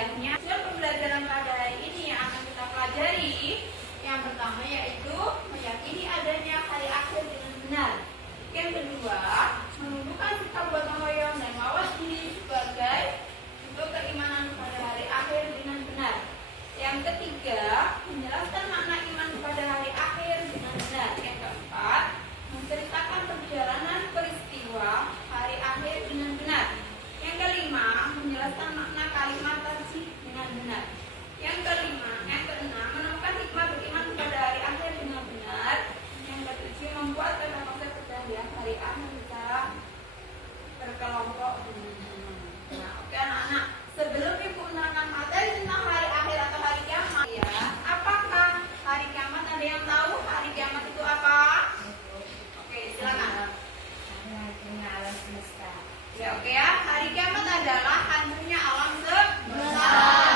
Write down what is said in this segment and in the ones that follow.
kuliahnya. Pembelajaran pada hari ini yang akan kita pelajari yang pertama yaitu meyakini adanya hari akhir dengan benar. Yang kedua, menunjukkan sikap gotong royong dan mawas diri sebagai bentuk keimanan kepada hari akhir dengan benar. Yang ketiga, menjelaskan makna iman kepada hari akhir dengan benar. Yang keempat, menceritakan perjalanan peristiwa hari akhir dengan benar. Yang kelima, menjelaskan makna kalimat tarjih dengan benar. Yang keenam, menemukan hikmah beriman kepada hari akhir dengan benar. Yang ketujuh, membuat tata konsep percaya hari akhir secara berkelompok dengan benar. Nah, oke anak-anak, sebelum ibu menerangkan materi tentang hari akhir atau hari kiamat, ya, apakah hari kiamat ada yang tahu hari kiamat itu apa? Oke, silakan. Alam semesta. Ya, oke ya. Hari kiamat adalah hancurnya alam semesta.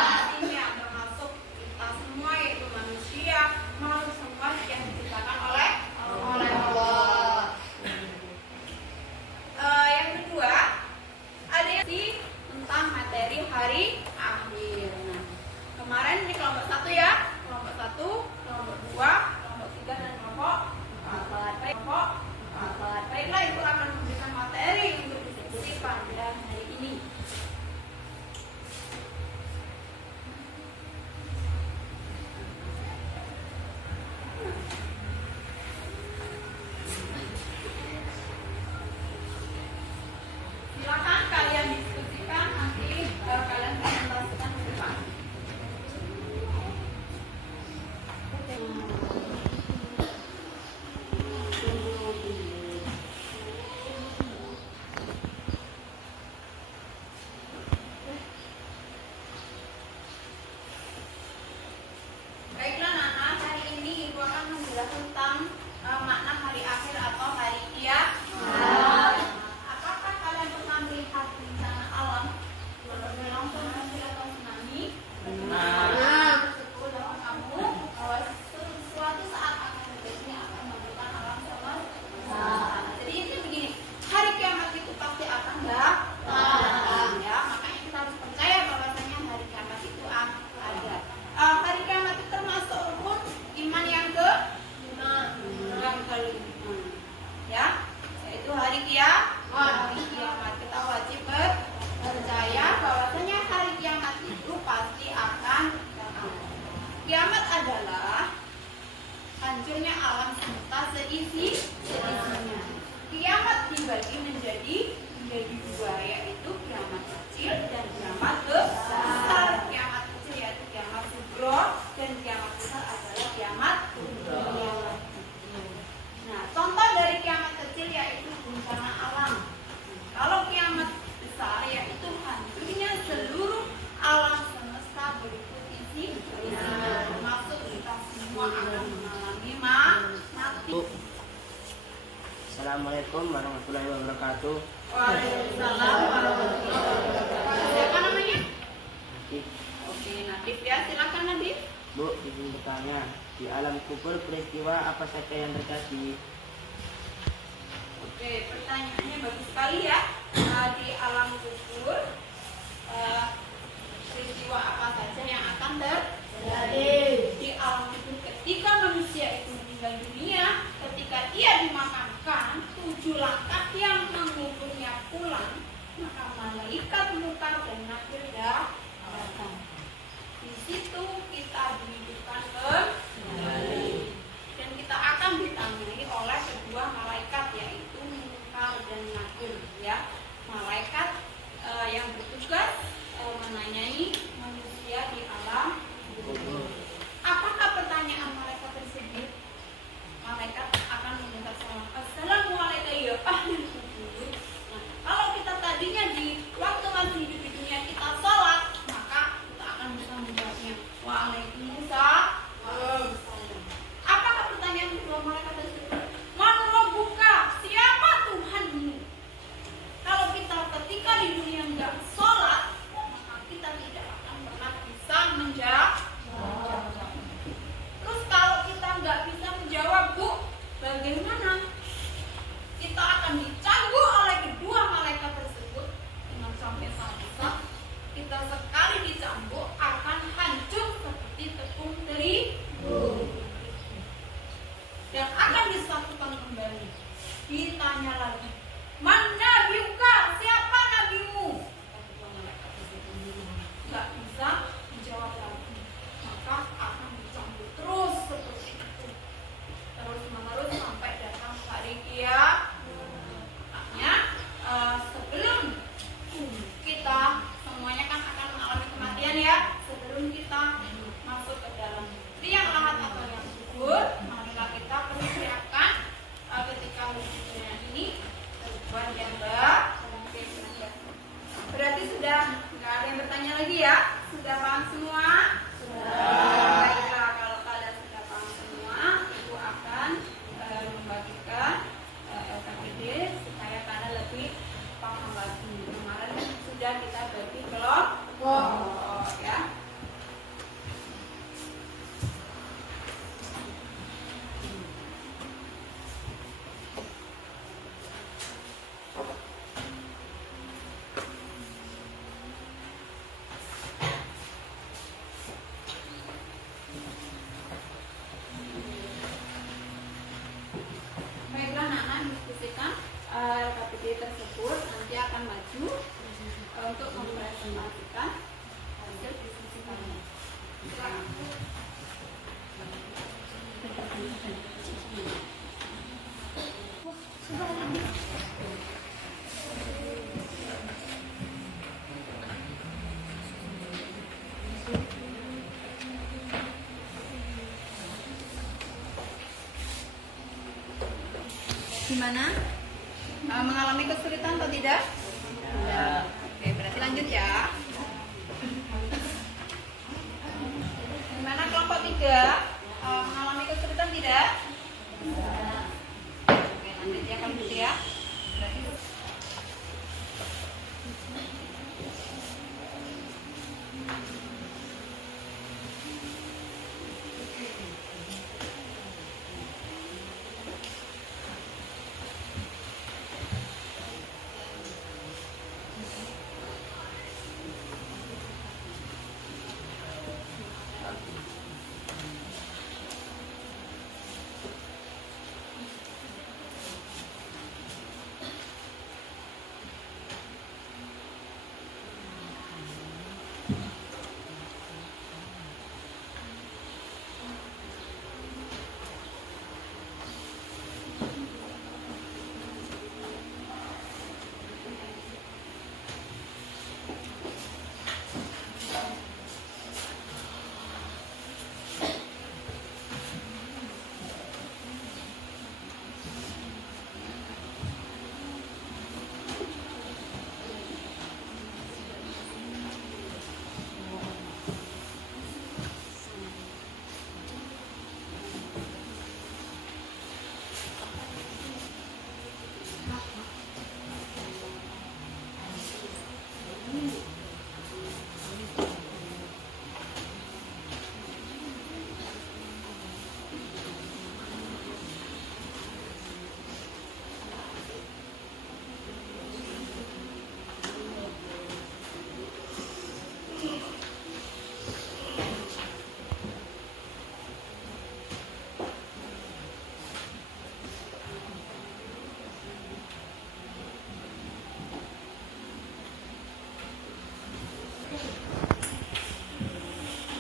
Artinya termasuk kita semua yaitu manusia, makhluk semua yang diciptakan oleh Allah. Yang kedua, ada yang tentang materi hari akhir. Nah, kemarin ini kelompok 1 ya, kelompok 1, kelompok 2, kelompok 3 dan kelompok 4. Baiklah, ibu akan memberikan materi untuk diskusi pada hari ini. Silakan kalian diskusikan, nanti kalian presentasikan ke depan. Baiklah Nana, hari ini ibu akan menjelaskan tentang makna hari akhir atau hari kiamat. Apakah kalian pernah melihat bencana alam seperti longsor, banjir atau tsunami? Tersebut dapat kamu bahwa suatu saat akan terjadi akan memerlukan alam semesta. Jadi itu begini, hari kiamat itu pasti akan datang, ya. Makanya kita harus percaya bahwasanya hari kiamat itu ada. Hari kiamat itu termasuk rukun iman yang kelima, ya, yaitu hari kiamat. Kita wajib percaya bahwasanya hari kiamat itu pasti akan datang. Kiamat adalah hancurnya alam semesta seisinya. Kiamat dibagi menjadi dua, yaitu kiamat kecil dan kiamat besar. Kiamat kecil yaitu kiamat sugro dan kiamat besar adalah kiamat dunia. Nah, contoh dari kiamat kecil yaitu bencana alam. Kalau kiamat besar yaitu hancurnya seluruh alam semesta berikut isinya, termasuk kita semua akan mengalami mati. Assalamualaikum warahmatullahi wabarakatuh. Waalaikumsalam warahmatullahi wabarakatuh. Siapa namanya? Natif. Oke, Natif ya, silakan Natif. Bu, izin bertanya, di alam kubur peristiwa apa saja yang terjadi? Oke, pertanyaannya bagus sekali ya. Di alam kubur peristiwa apa saja yang akan terjadi? Di alam kubur ketika manusia itu meninggal dunia, ketika ia dimakamkan, 7 langkah yang menguburnya pulang, maka malaikat munkar dan nakir datang. Di situ kita dihidupkan kembali dan kita akan ditanyai oleh kedua malaikat yaitu munkar dan nakir, ya. Malaikat yang bertugas menanyai manusia di alam kubur. Apakah pertanyaan malaikat tersebut? Malaikat akan meminta salam. Assalamualaikum ya ahli kubur. Nah, kalau kita tadinya di waktu masih hidup di dunia kita sholat, maka kita akan bisa menjawabnya Waalaikumsalam. Apakah pertanyaan kedua malaikat tersebut? Man rabbuka, siapa Tuhanmu? Kalau kita ketika di dunia nggak sholat, maka kita tidak akan pernah bisa menjawab. sebelum kita masuk ke dalam liang lahat atau liang kubur, maka kita persiapkan ketika wudhunya ini buat jambak. Oke, berarti sudah nggak ada yang bertanya lagi ya? Sudah paham semua? Sudah. Baiklah, kalau kalian sudah paham semua, ibu akan membagikan LKPD supaya kalian lebih paham lagi. Kemarin sudah kita bagi kelompok ya. Baiklah, Nana diskusikan LKPD tersebut nanti akan maju untuk mempresentasikan hasil diskusi kami. Silakan. Gimana? Mengalami kesulitan atau tidak? Tidak. Oke, berarti lanjut ya. Gimana kelompok 3? Mengalami kesulitan tidak? Tidak. Oke, lanjut ya kalau gitu ya. Berarti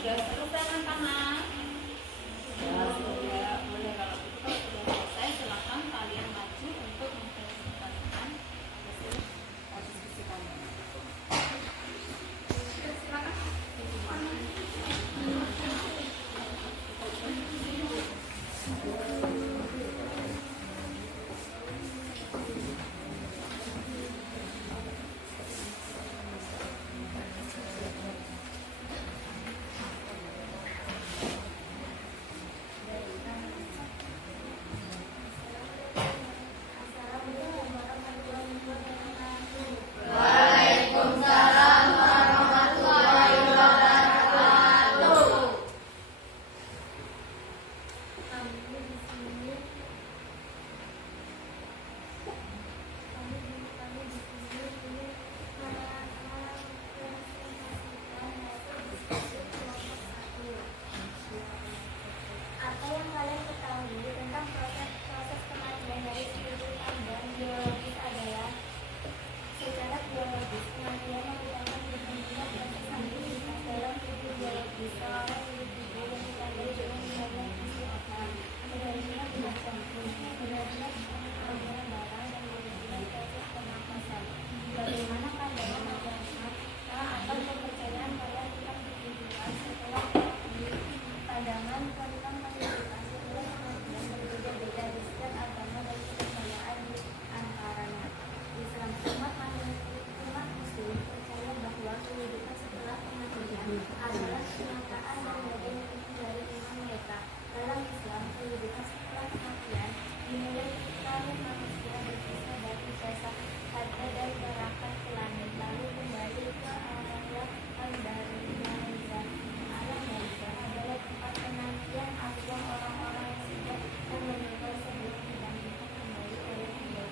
sudah selesai kan tangan? Sudah. Boleh kalau gitu kalau sudah selesai silakan kalian maju untuk mempresentasikan hasil diskusi kalian. Silakan. adalah kenyataan dan bagian penting dari iman mereka. Dalam Islam, kehidupan setelah kematian dimulai ketika roh manusia berpisah dari jasad harta dan berangkat ke langit, lalu kembali ke alam barzah. Alam barzah adalah tempat penantian arwah orang-orang yang sudah meninggal sebelum dibangkitkan kembali oleh Allah.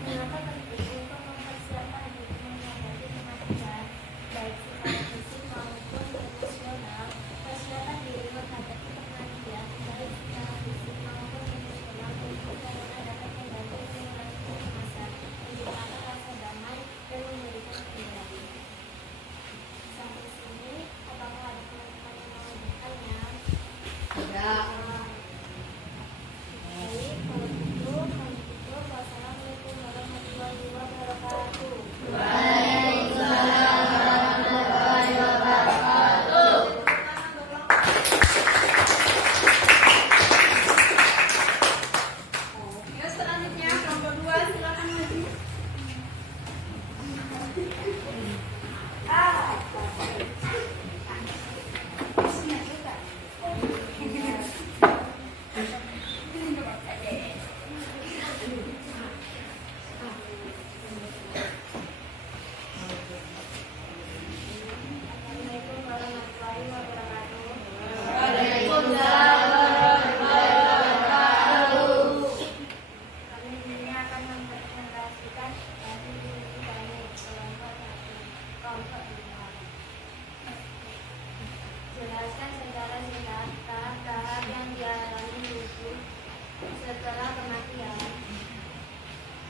Mengapa penting untuk mempersiapkan diri menghadapi kematian, baik secara fisik maupun emosional? Persiapan diri menghadapi kematian, baik secara fisik maupun emosional, untuk karena dapat membantu mengurangi kecemasan, menciptakan rasa damai, dan memberikan kendali. Sampai sini, apakah ada teman-teman yang mau bertanya? Tidak. Baik, kalau gitu, wassalamualaikum warahmatullahi wabarakatuh. Oke, selanjutnya kelompok 2 silakan maju. Assalamualaikum warahmatullahi wabarakatuh. Kami di sini akan mempresentasikan hasil uji teknik kelompok 1, kelompok 5. Jelaskan secara singkat tahap-tahap yang dialami Yusuf setelah kematian.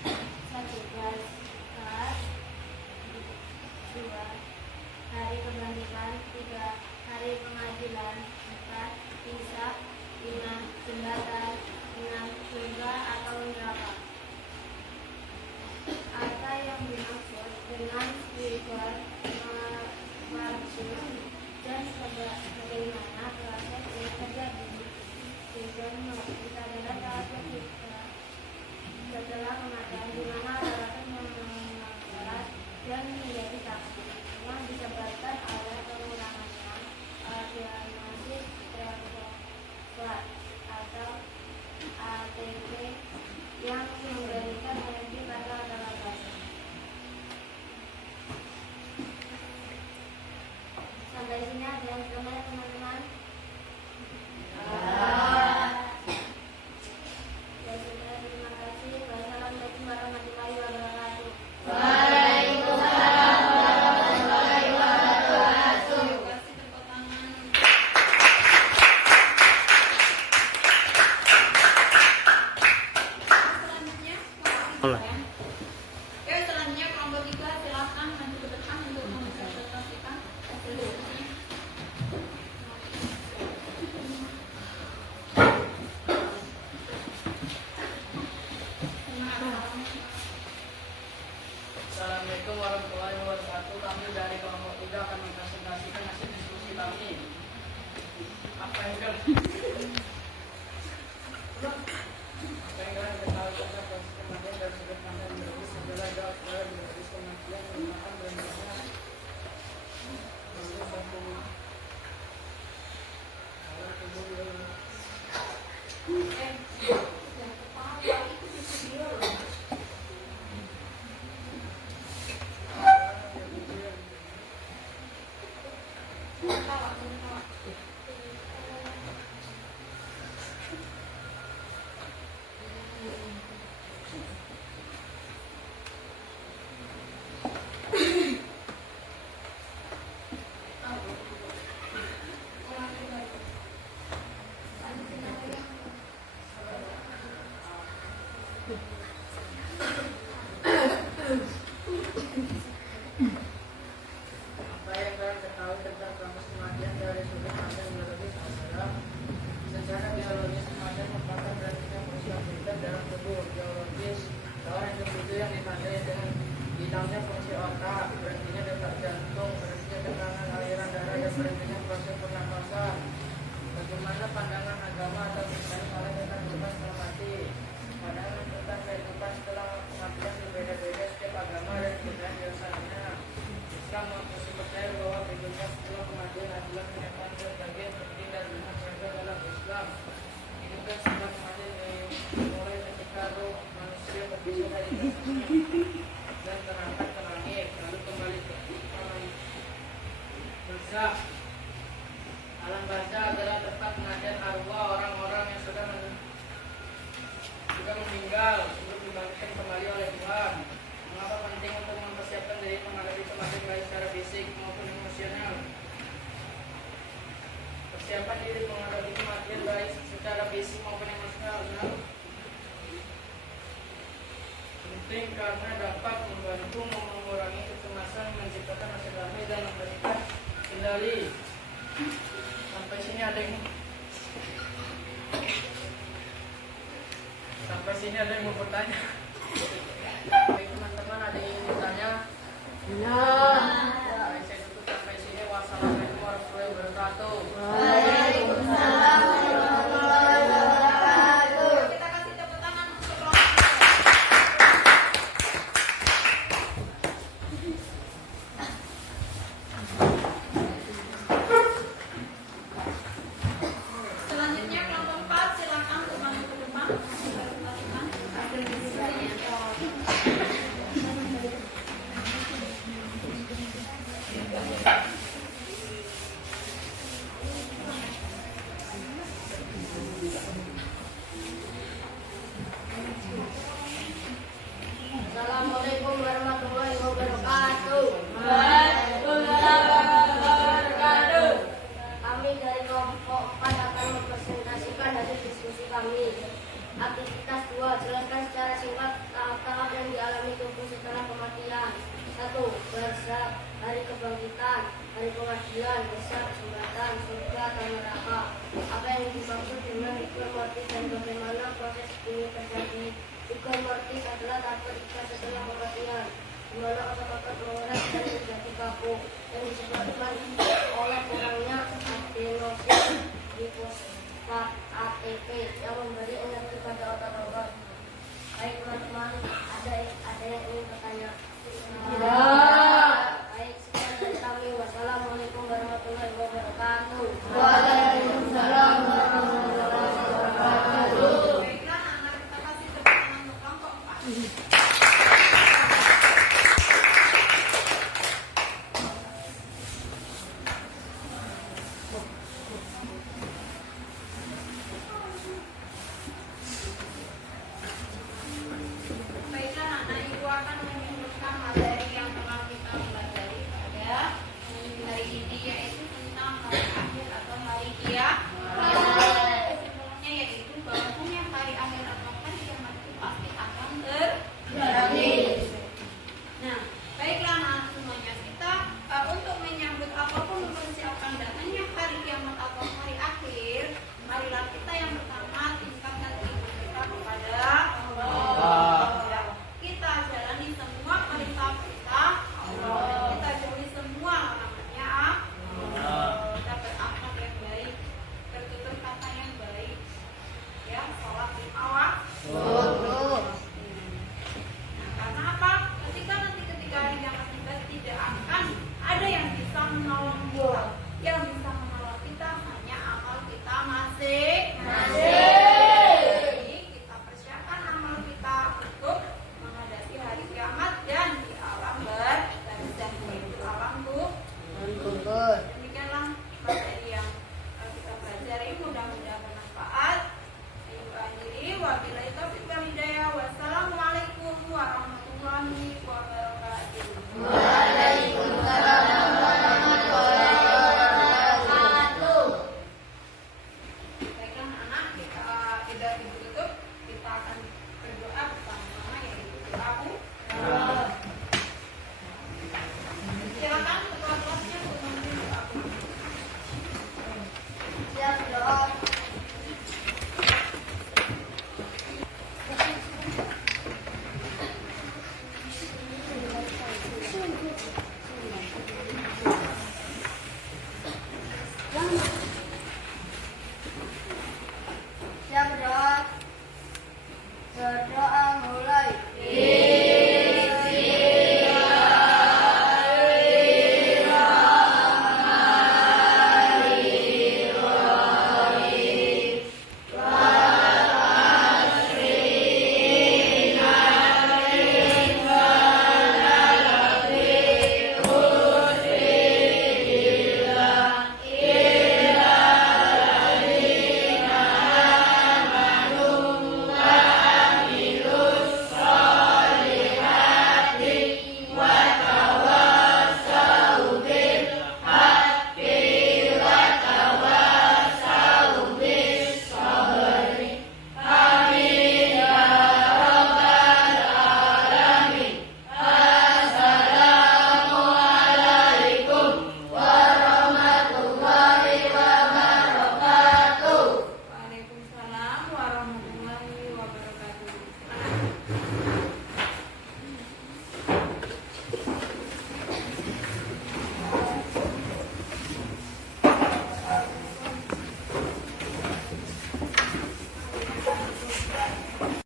1. Gas. 2. Hari kebangkitan. 3. Hari pengadilan. 4. Hisab. 5. Jembatan. 6. Surga atau neraka. Apa yang dimaksud dengan spiritual marxisme dan bagaimana proses ini terjadi? Tujuan kita adalah tahap ketiga setelah kematian, di mana daratan mengeras dan menjadi saksi yang disebabkan oleh pengurangannya alkilinosis trioxat atau ATP yang memberikan energi pada otot. Sampai sini ada yang bertanya, teman-teman? Ya sudah, terima kasih. Wassalamualaikum warahmatullahi wabarakatuh. Kasih tepuk tangan. Selanjutnya kelompok 3 ya. Oke, selanjutnya kelompok 3 silakan maju ke depan untuk mempresentasikan hasil ujinya. Assalamualaikum warahmatullahi wabarakatuh. Kami dari kelompok 3 akan mempresentasikan hasil diskusi kami. Apa yang kalian ketahui tentang proses kematian dari sudut pandang medis adalah jawab dari medis kematian merupakan benar-benar satu hal tubuh yang Apa yang kalian ketahui tentang proses kematian dari sudut pandang biologis adalah secara biologis kematian merupakan berakhirnya proses aktivitas dalam tubuh biologis. Seorang individu yang ditandai dengan hilangnya fungsi otak, berhentinya detak jantung, berhentinya tekanan aliran darah, dan berhentinya proses pernapasan. Bagaimana pandangan agama atau misalnya oleh tentang kehidupan setelah mati? Pandangan tentang kehidupan setelah kematian berbeda-beda setiap agama dan kebudayaan biasanya. Islam masih percaya bahwa kehidupan setelah adalah kenyataan sebagian penting dan berharga dalam Islam. Ini kan sebab kematian mulai ketika roh manusia berpisah dari jasadnya dan terangkat ke langit, lalu kembali ke alam barzakh. Alam barzakh adalah tempat pengajian arwah orang-orang yang sudah meninggal sebelum dibangkitkan kembali oleh Tuhan. Mengapa penting untuk mempersiapkan diri menghadapi kematian baik secara fisik maupun emosional? Persiapan diri menghadapi kematian baik secara fisik maupun emosional penting karena dapat membantu mengurangi kecemasan, menciptakan rasa damai dan memberikan kendali. Sampai sini ada yang mau bertanya. Baik teman-teman, ada yang ingin bertanya? Ya. Baik, saya tutup sampai sini. Wassalamualaikum warahmatullahi wabarakatuh. Waalaikumsalam warahmatullahi wabarakatuh. Kita kasih tepuk tangan untuk selanjutnya kelompok 4 silakan untuk maju ke depan. Assalamualaikum warahmatullahi wabarakatuh. Kami dari kelompok 4 akan mempresentasikan hasil diskusi kami. Aktivitas 2, jelaskan secara singkat tahap-tahap yang dialami tubuh setelah kematian. 1. Barzakh, hari kebangkitan, hari pengadilan, hisab, jembatan, surga, dan neraka. Apa yang dimaksud dengan rigor mortis dan bagaimana proses ini terjadi? Rigor mortis adalah tahap ketiga setelah kematian, di mana otot-otot menguras dan menjadi kaku, yang disebabkan